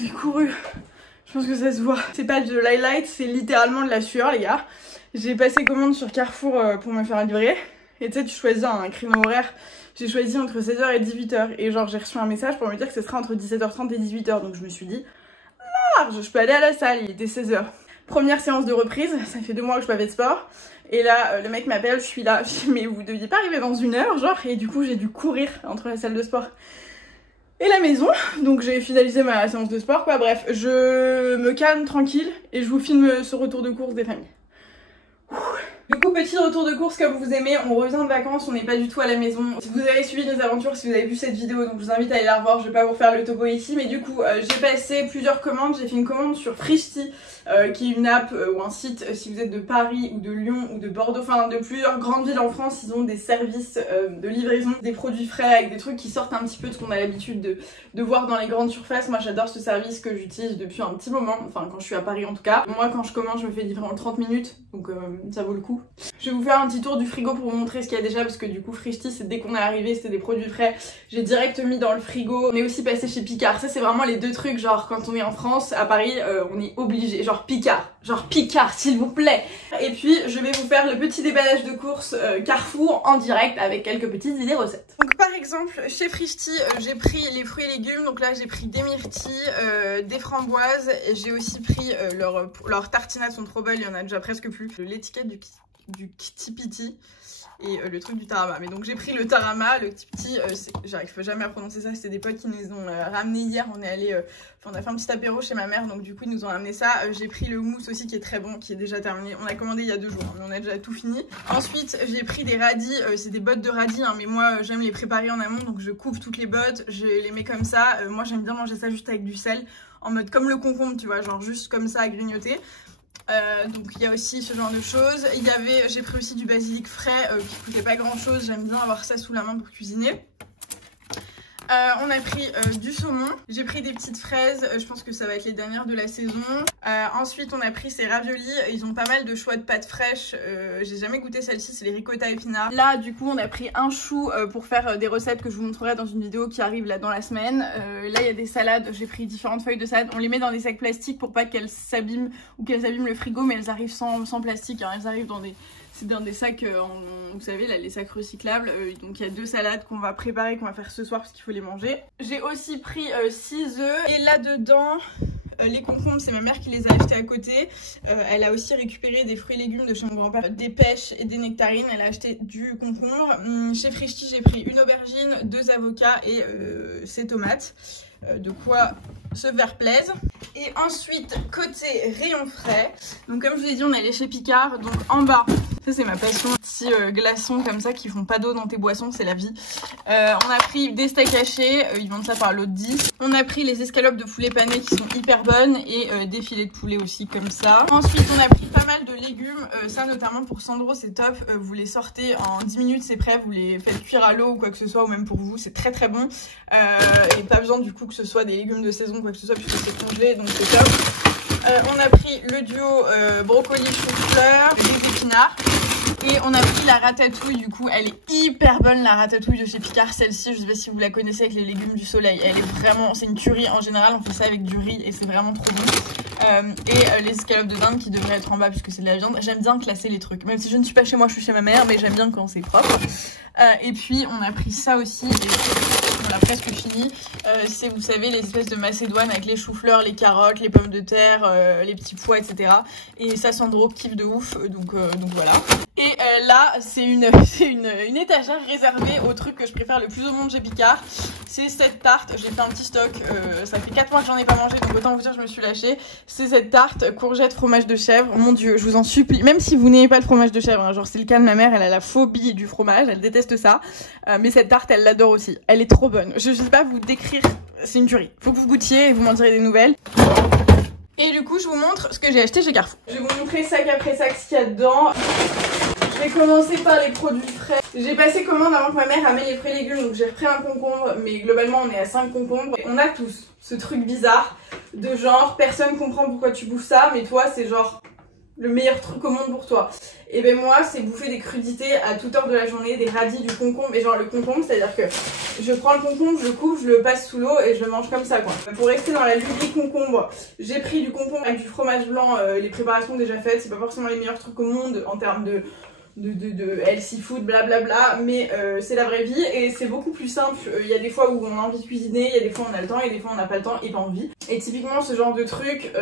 J'ai couru. Je pense que ça se voit. C'est pas de l'highlight, c'est littéralement de la sueur, les gars. J'ai passé commande sur Carrefour pour me faire livrer. Et tu sais, tu choisis un créneau horaire. J'ai choisi entre 16h et 18h. Et genre, j'ai reçu un message pour me dire que ce serait entre 17h30 et 18h. Donc je me suis dit, large, je peux aller à la salle. Il était 16h. Première séance de reprise. Ça fait 2 mois que je fais de sport. Et là, le mec m'appelle, je suis là. Je dis, mais vous deviez pas arriver dans 1 heure, genre. Et du coup, j'ai dû courir entre la salle de sport et la maison, donc j'ai finalisé ma séance de sport quoi. Bref, je me calme tranquille et je vous filme ce retour de course des familles. Du coup, petit retour de course comme vous aimez, on revient de vacances, on n'est pas du tout à la maison. Si vous avez suivi mes aventures, si vous avez vu cette vidéo, donc je vous invite à aller la revoir, je vais pas vous refaire le topo ici, mais du coup j'ai passé plusieurs commandes. J'ai fait une commande sur Frishti, qui est une app ou un site, si vous êtes de Paris ou de Lyon ou de Bordeaux, enfin de plusieurs grandes villes en France, ils ont des services de livraison, des produits frais avec des trucs qui sortent un petit peu de ce qu'on a l'habitude de voir dans les grandes surfaces. Moi j'adore ce service que j'utilise depuis un petit moment, enfin quand je suis à Paris en tout cas. Moi quand je commande, je me fais livrer en 30 minutes, donc ça vaut le coup. Je vais vous faire un petit tour du frigo pour vous montrer ce qu'il y a déjà, parce que du coup Frishti, c'est dès qu'on est arrivé, c'était des produits frais, j'ai direct mis dans le frigo. On est aussi passé chez Picard, ça c'est vraiment les deux trucs, genre quand on est en France, à Paris, on est obligé, genre Picard s'il vous plaît. Et puis je vais vous faire le petit déballage de courses Carrefour en direct avec quelques petites idées recettes. Donc par exemple chez Frishti, j'ai pris les fruits et légumes, donc là j'ai pris des myrtilles, des framboises, et j'ai aussi pris leurs tartinades sont trop belles, il y en a déjà presque plus. L'étiquette du Kitipiti et le truc du tarama. Mais donc j'ai pris le tarama, le Kitipiti, j'arrive jamais à prononcer ça, c'était des potes qui nous les ont ramené hier. On est allé, on a fait un petit apéro chez ma mère, donc du coup ils nous ont amené ça. J'ai pris le houmous aussi qui est très bon, qui est déjà terminé. On a commandé il y a 2 jours, hein, mais on a déjà tout fini. Ensuite j'ai pris des radis, c'est des bottes de radis, hein, mais moi j'aime les préparer en amont, donc je coupe toutes les bottes, je les mets comme ça. Moi j'aime bien manger ça juste avec du sel, en mode comme le concombre, tu vois, genre juste comme ça à grignoter. Donc il y a aussi ce genre de choses. J'ai pris aussi du basilic frais qui coûtait pas grand chose, j'aime bien avoir ça sous la main pour cuisiner. On a pris du saumon, j'ai pris des petites fraises, je pense que ça va être les dernières de la saison. Ensuite on a pris ces raviolis, ils ont pas mal de choix de pâtes fraîches, j'ai jamais goûté celle-ci, c'est les ricotta épinards. Là du coup on a pris un chou pour faire des recettes que je vous montrerai dans une vidéo qui arrive là dans la semaine. Là il y a des salades, j'ai pris différentes feuilles de salade, on les met dans des sacs plastiques pour pas qu'elles s'abîment ou qu'elles abîment le frigo, mais elles arrivent sans plastique, hein. Elles arrivent dans des... C'est dans des sacs, vous savez, là, les sacs recyclables. Donc il y a 2 salades qu'on va préparer, qu'on va faire ce soir parce qu'il faut les manger. J'ai aussi pris 6 œufs. Et là-dedans, les concombres, c'est ma mère qui les a achetés à côté. Elle a aussi récupéré des fruits et légumes de chez mon grand-père, des pêches et des nectarines. Elle a acheté du concombre. Chez Frishti, j'ai pris une aubergine, 2 avocats et ces tomates. De quoi se faire plaise. Et ensuite côté rayon frais, donc comme je vous l'ai dit on est allé chez Picard, donc en bas, ça c'est ma passion, petits glaçons comme ça qui font pas d'eau dans tes boissons, c'est la vie. On a pris des steaks hachés, ils vendent ça par l'autre 10. On a pris les escalopes de poulet pané qui sont hyper bonnes et des filets de poulet aussi comme ça. Ensuite on a pris pas mal de légumes, ça notamment pour Sandro c'est top, vous les sortez en 10 minutes c'est prêt, vous les faites cuire à l'eau ou quoi que ce soit, ou même pour vous, c'est très très bon. Et pas besoin du coup que ce soit des légumes de saison quoi que ce soit puisque c'est congelé, donc c'est top. On a pris le duo brocoli chou-fleur, des épinards. Et on a pris la ratatouille, du coup elle est hyper bonne la ratatouille de chez Picard, celle-ci, je sais pas si vous la connaissez, avec les légumes du soleil, elle est vraiment, c'est une tuerie, en général on fait ça avec du riz et c'est vraiment trop bon. Les escalopes de dinde qui devraient être en bas puisque c'est de la viande, j'aime bien classer les trucs, même si je ne suis pas chez moi, je suis chez ma mère, mais j'aime bien quand c'est propre. Et puis on a pris ça aussi, on l'a presque fini, c'est vous savez les espèces de macédoine avec les choux-fleurs, les carottes, les pommes de terre, les petits pois etc. Et ça Sandro kiffe de ouf, donc voilà. Et là c'est une étagère réservée au truc que je préfère le plus au monde chez Picard. C'est cette tarte, j'ai fait un petit stock, ça fait 4 mois que j'en ai pas mangé, donc autant vous dire je me suis lâchée. C'est cette tarte courgette fromage de chèvre, mon dieu je vous en supplie, même si vous n'aimez pas le fromage de chèvre, hein, genre c'est le cas de ma mère, elle a la phobie du fromage, elle déteste ça, mais cette tarte elle l'adore aussi, elle est trop bonne, je sais pas vous décrire, c'est une tuerie, faut que vous goûtiez et vous m'en direz des nouvelles. Et du coup je vous montre ce que j'ai acheté chez Carrefour. Je vais vous montrer sac après sac ce qu'il y a dedans. Je vais commencer par les produits frais. J'ai passé commande avant que ma mère amène les fruits et légumes, donc j'ai repris un concombre, mais globalement on est à 5 concombres. On a tous ce truc bizarre de genre personne comprend pourquoi tu bouffes ça, mais toi c'est genre le meilleur truc au monde pour toi. Et ben moi c'est bouffer des crudités à toute heure de la journée, des radis, du concombre, et genre le concombre c'est à dire que je prends le concombre, je le coupe, je le passe sous l'eau et je le mange comme ça quoi. Pour rester dans la lubie concombre, j'ai pris du concombre avec du fromage blanc, les préparations déjà faites, c'est pas forcément les meilleurs trucs au monde en termes de healthy food blablabla, mais c'est la vraie vie et c'est beaucoup plus simple. Il y a des fois où on a envie de cuisiner, il y a des fois on a le temps et des fois on n'a pas le temps et pas envie. Et typiquement ce genre de truc,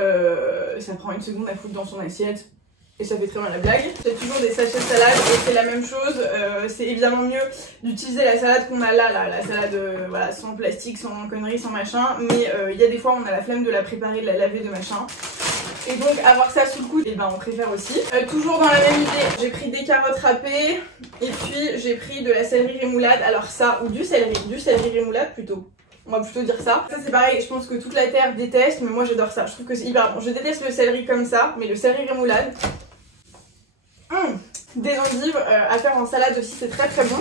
ça prend une seconde à foutre dans son assiette et ça fait très mal la blague. J'ai toujours des sachets de salade et c'est la même chose. C'est évidemment mieux d'utiliser la salade qu'on a là, la salade voilà, sans plastique, sans conneries, sans machin, mais il y a des fois on a la flemme de la préparer, de la laver, de machin. Et donc avoir ça sous le coude, et ben on préfère aussi. Toujours dans la même idée, j'ai pris des carottes râpées et puis j'ai pris de la céleri rémoulade. Alors ça, ou du céleri rémoulade plutôt. On va plutôt dire ça. Ça c'est pareil, je pense que toute la terre déteste, mais moi j'adore ça. Je trouve que c'est hyper bon. Je déteste le céleri comme ça, mais le céleri rémoulade. Des endives à faire en salade aussi, c'est très très bon.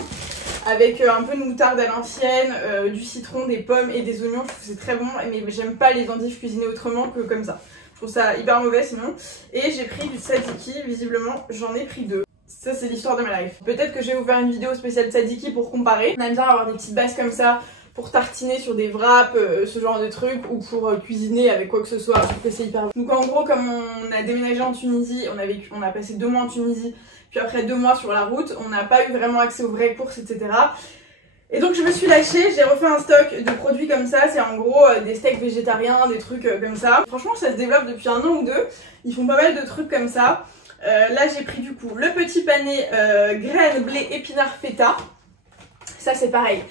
Avec un peu de moutarde à l'ancienne, du citron, des pommes et des oignons, je trouve que c'est très bon. Mais j'aime pas les endives cuisinées autrement que comme ça. Je trouve ça hyper mauvais sinon. Et j'ai pris du tzatziki, visiblement j'en ai pris 2. Ça c'est l'histoire de ma life. Peut-être que je vais vous faire une vidéo spéciale tzatziki pour comparer. On aime bien avoir des petites bases comme ça pour tartiner sur des wraps, ce genre de trucs, ou pour cuisiner avec quoi que ce soit. Je trouve que c'est hyper bon. Donc en gros, comme on a déménagé en Tunisie, on a passé 2 mois en Tunisie, puis après 2 mois sur la route, on n'a pas eu vraiment accès aux vraies courses, etc. Et donc je me suis lâchée, j'ai refait un stock de produits comme ça, c'est en gros des steaks végétariens, des trucs comme ça. Franchement ça se développe depuis 1 an ou 2, ils font pas mal de trucs comme ça. Là j'ai pris du coup le petit pané graines, blé, épinards, feta. Ça c'est pareil,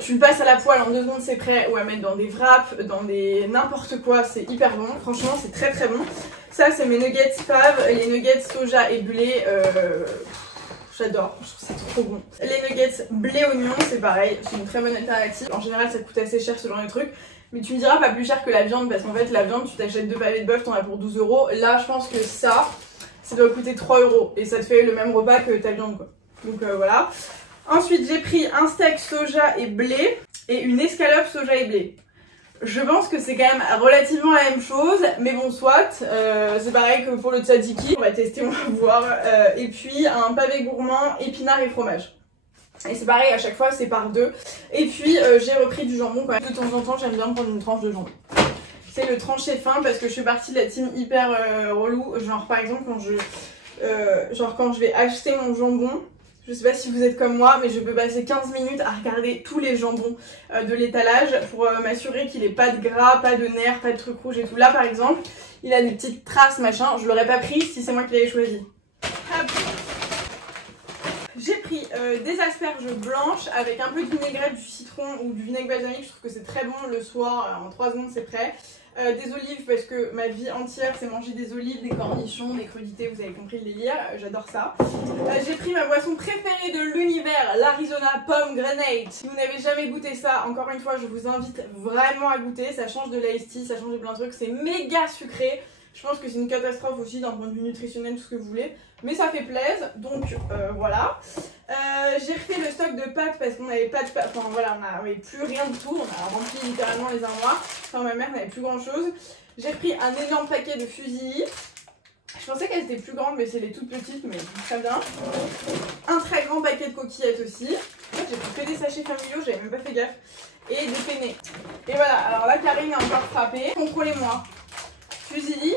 tu le passes à la poêle en 2 secondes c'est prêt, ou à mettre dans des wraps, dans des n'importe quoi, c'est hyper bon, franchement c'est très très bon. Ça c'est mes nuggets fave, les nuggets soja et blé. J'adore, je trouve c'est trop bon. Les nuggets blé oignon, c'est pareil, c'est une très bonne alternative. En général, ça coûte assez cher ce genre de truc. Mais tu me diras pas plus cher que la viande parce qu'en fait, la viande, tu t'achètes 2 pavés de bœuf, t'en as pour 12 €. Là, je pense que ça doit coûter 3 € et ça te fait le même repas que ta viande quoi. Donc voilà. Ensuite, j'ai pris un steak soja et blé et une escalope soja et blé. Je pense que c'est quand même relativement la même chose, mais bon soit, c'est pareil que pour le tzatziki, on va tester, on va voir, et puis un pavé gourmand, épinards et fromage. Et c'est pareil, à chaque fois c'est par 2, et puis j'ai repris du jambon quand même, de temps en temps j'aime bien prendre une tranche de jambon. C'est le tranché fin parce que je fais partie de la team hyper relou, genre par exemple quand je vais acheter mon jambon, je sais pas si vous êtes comme moi, mais je peux passer 15 minutes à regarder tous les jambons de l'étalage pour m'assurer qu'il n'ait pas de gras, pas de nerfs, pas de trucs rouges et tout. Là par exemple, il a des petites traces machin, je l'aurais pas pris si c'est moi qui l'avais choisi. Hop. J'ai pris des asperges blanches avec un peu de vinaigrette, du citron ou du vinaigre balsamique, je trouve que c'est très bon le soir, en 3 secondes c'est prêt. Des olives parce que ma vie entière c'est manger des olives, des cornichons, des crudités, vous avez compris le délire, j'adore ça. J'ai pris ma boisson préférée de l'univers, l'Arizona Pomme Grenade. Si vous n'avez jamais goûté ça, encore une fois je vous invite vraiment à goûter, ça change de l'iced tea, ça change de plein de trucs, c'est méga sucré. Je pense que c'est une catastrophe aussi d'un point de vue nutritionnel, tout ce que vous voulez. Mais ça fait plaisir, donc voilà. J'ai refait le stock de pâtes parce qu'on n'avait pas de pâtes, enfin voilà, on n'avait plus rien du tout. On a rempli littéralement les armoires. Enfin ma mère n'avait plus grand chose. J'ai pris un énorme paquet de fusilli. Je pensais qu'elles étaient plus grandes, mais c'est les toutes petites, mais très bien. Un très grand paquet de coquillettes aussi. En fait, j'ai pris que des sachets familiaux, j'avais même pas fait gaffe. Et des penne. Et voilà, alors là Karine est encore frappée. Contrôlez-moi. Fusilli.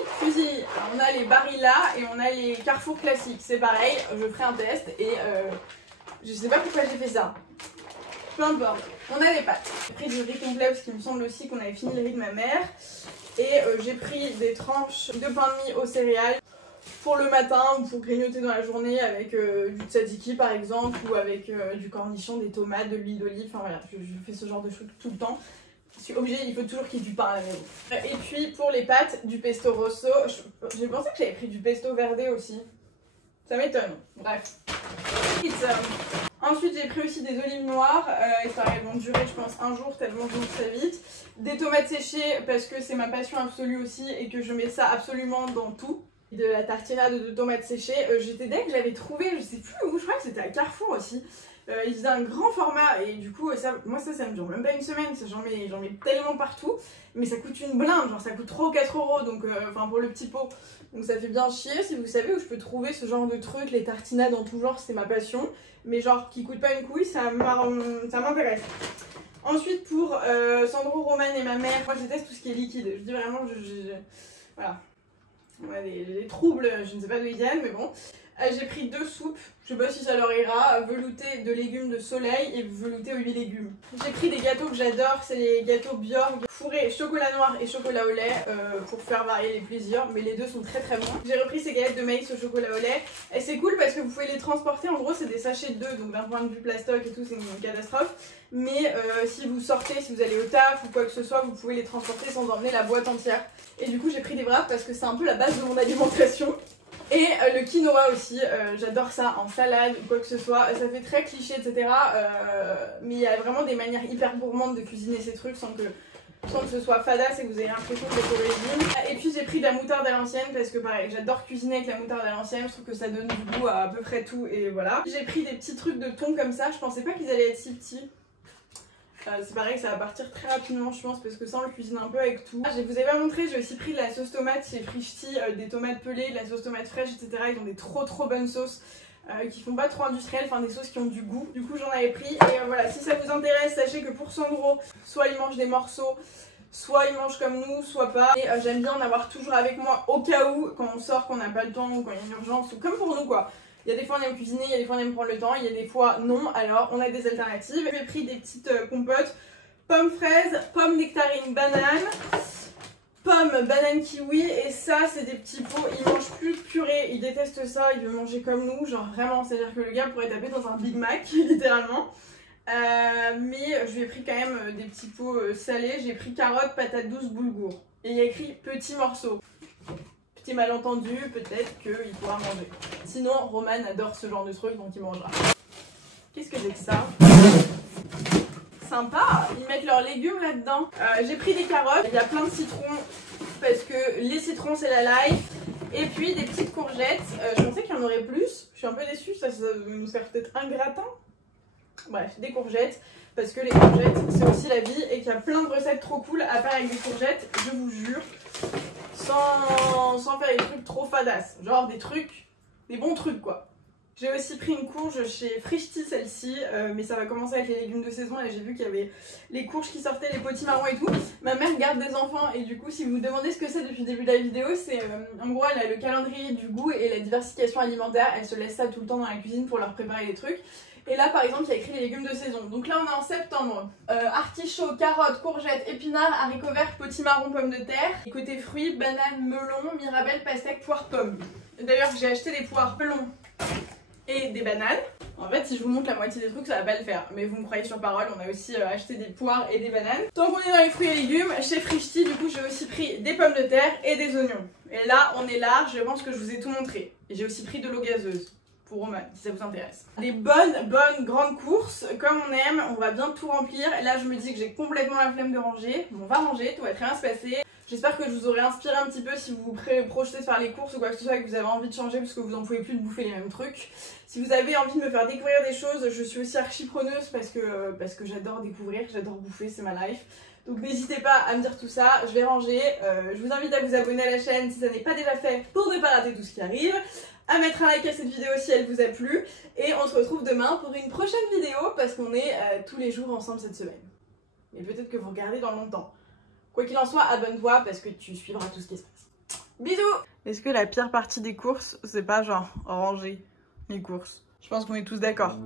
Alors, on a les Barilla et on a les Carrefour classiques. C'est pareil, je ferai un test et je sais pas pourquoi j'ai fait ça. Peu importe. On a les pâtes. J'ai pris du riz complet parce qu'il me semble aussi qu'on avait fini le riz de ma mère. Et j'ai pris des tranches de pain de mie aux céréales pour le matin ou pour grignoter dans la journée avec du tzatziki par exemple ou avec du cornichon, des tomates, de l'huile d'olive. Enfin voilà, je fais ce genre de choses tout le temps. Je suis obligée, il faut toujours qu'il y ait du pain à la maison. Et puis pour les pâtes, du pesto rosso. J'ai pensé que j'avais pris du pesto verde aussi. Ça m'étonne. Bref. Pizza. Ensuite j'ai pris aussi des olives noires. Et ça elles vont durer je pense un jour tellement je mange très vite. Des tomates séchées parce que c'est ma passion absolue aussi et que je mets ça absolument dans tout. De la tartinade de tomates séchées. J'étais dès que je l'avais trouvé, je sais plus où, je crois que c'était à Carrefour aussi. Ils faisaient un grand format et du coup ça me dure même pas une semaine, j'en mets tellement partout. Mais ça coûte une blinde, genre ça coûte 3 ou 4 euros donc, enfin pour le petit pot. Donc ça fait bien chier. Si vous savez où je peux trouver ce genre de trucs, les tartinades en tout genre, c'est ma passion. Mais genre qui coûte pas une couille, ça m'intéresse. Ensuite pour Sandro, Roman et ma mère, moi je déteste tout ce qui est liquide. Je dis vraiment, voilà. On a des troubles, je ne sais pas d'où ils viennent, mais bon. J'ai pris 2 soupes, je sais pas si ça leur ira, velouté de légumes de soleil et velouté aux 8 légumes. J'ai pris des gâteaux que j'adore, c'est les gâteaux Björk, fourrés chocolat noir et chocolat au lait pour faire varier les plaisirs, mais les deux sont très très bons. J'ai repris ces galettes de maïs au chocolat au lait et c'est cool parce que vous pouvez les transporter, en gros c'est des sachets de 2, donc d'un point de vue plastoc et tout c'est une catastrophe. Mais si vous sortez, si vous allez au taf ou quoi que ce soit, vous pouvez les transporter sans emmener la boîte entière. Et du coup j'ai pris des wraps parce que c'est un peu la base de mon alimentation. Et le quinoa aussi, j'adore ça en salade ou quoi que ce soit, ça fait très cliché etc. Mais il y a vraiment des manières hyper gourmandes de cuisiner ces trucs sans que ce soit fadasse et que vous ayez l'impression d'être au régime. Et puis j'ai pris de la moutarde à l'ancienne parce que pareil, j'adore cuisiner avec la moutarde à l'ancienne, je trouve que ça donne du goût à peu près tout et voilà. J'ai pris des petits trucs de thon comme ça, je pensais pas qu'ils allaient être si petits. C'est pareil que ça va partir très rapidement je pense parce que ça on le cuisine un peu avec tout. Je vous ai pas montré, j'ai aussi pris de la sauce tomate chez Frischti, des tomates pelées, de la sauce tomate fraîche etc. Ils ont des trop bonnes sauces qui font pas trop industrielles, enfin des sauces qui ont du goût. Du coup j'en avais pris et voilà, si ça vous intéresse, sachez que pour Sandro, soit il mange des morceaux, soit il mange comme nous, soit pas. Et j'aime bien en avoir toujours avec moi au cas où, quand on sort, qu'on n'a pas le temps ou quand il y a une urgence, ou comme pour nous quoi. Il y a des fois on aime cuisiner, il y a des fois on aime prendre le temps, il y a des fois non, alors on a des alternatives. J'ai pris des petites compotes, pommes fraises, pommes nectarines banane, pommes banane kiwi et ça c'est des petits pots, il mange plus de purée, il déteste ça, il veut manger comme nous, genre vraiment, c'est à dire que le gars pourrait taper dans un Big Mac littéralement. Mais je lui ai pris quand même des petits pots salés, j'ai pris carottes, patates douces, boulgour et il y a écrit petits morceaux. Petit malentendu, peut-être qu'il pourra manger. Sinon, Roman adore ce genre de truc, donc il mangera. Qu'est-ce que c'est que ça? Sympa, ils mettent leurs légumes là-dedans. J'ai pris des carottes, il y a plein de citrons, parce que les citrons c'est la life. Et puis des petites courgettes, je pensais qu'il y en aurait plus. Je suis un peu déçue, ça va nous faire peut-être un gratin. Bref, des courgettes, parce que les courgettes c'est aussi la vie et qu'il y a plein de recettes trop cool à faire avec des courgettes, je vous jure. Sans faire des trucs trop fadasse, genre des bons trucs quoi. J'ai aussi pris une courge chez Frischti celle-ci, mais ça va commencer avec les légumes de saison et j'ai vu qu'il y avait les courges qui sortaient, les potimarrons et tout. Ma mère garde des enfants et du coup si vous vous demandez ce que c'est depuis le début de la vidéo, c'est en gros elle a le calendrier du goût et la diversification alimentaire, elle se laisse ça tout le temps dans la cuisine pour leur préparer des trucs. Et là par exemple il y a écrit les légumes de saison. Donc là on est en septembre. Artichaut, carottes, courgettes, épinards, haricots verts, potimarron, pommes de terre. Et côté fruits, bananes, melons, mirabelle, pastèque, poire, pomme. D'ailleurs j'ai acheté des poires, melons et des bananes. En fait si je vous montre la moitié des trucs ça va pas le faire. Mais vous me croyez sur parole, on a aussi acheté des poires et des bananes. Tant qu'on est dans les fruits et légumes, chez Frischti du coup j'ai aussi pris des pommes de terre et des oignons. Et là on est large, je pense que je vous ai tout montré. Et j'ai aussi pris de l'eau gazeuse. Pour Roman, si ça vous intéresse. Des bonnes grandes courses, comme on aime, on va bien tout remplir. Et là je me dis que j'ai complètement la flemme de ranger. Bon, on va ranger, tout va très bien se passer. J'espère que je vous aurai inspiré un petit peu si vous vous projetez de faire les courses ou quoi que ce soit et que vous avez envie de changer parce que vous en pouvez plus de bouffer les mêmes trucs. Si vous avez envie de me faire découvrir des choses, je suis aussi archi preneuse parce que j'adore découvrir, j'adore bouffer, c'est ma life. Donc n'hésitez pas à me dire tout ça, je vais ranger. Je vous invite à vous abonner à la chaîne si ça n'est pas déjà fait pour ne pas rater tout ce qui arrive. À mettre un like à cette vidéo si elle vous a plu. Et on se retrouve demain pour une prochaine vidéo parce qu'on est tous les jours ensemble cette semaine. Mais peut-être que vous regardez dans longtemps. Quoi qu'il en soit, abonne-toi parce que tu suivras tout ce qui se passe. Bisous! Est-ce que la pire partie des courses, c'est pas genre ranger les courses? Je pense qu'on est tous d'accord.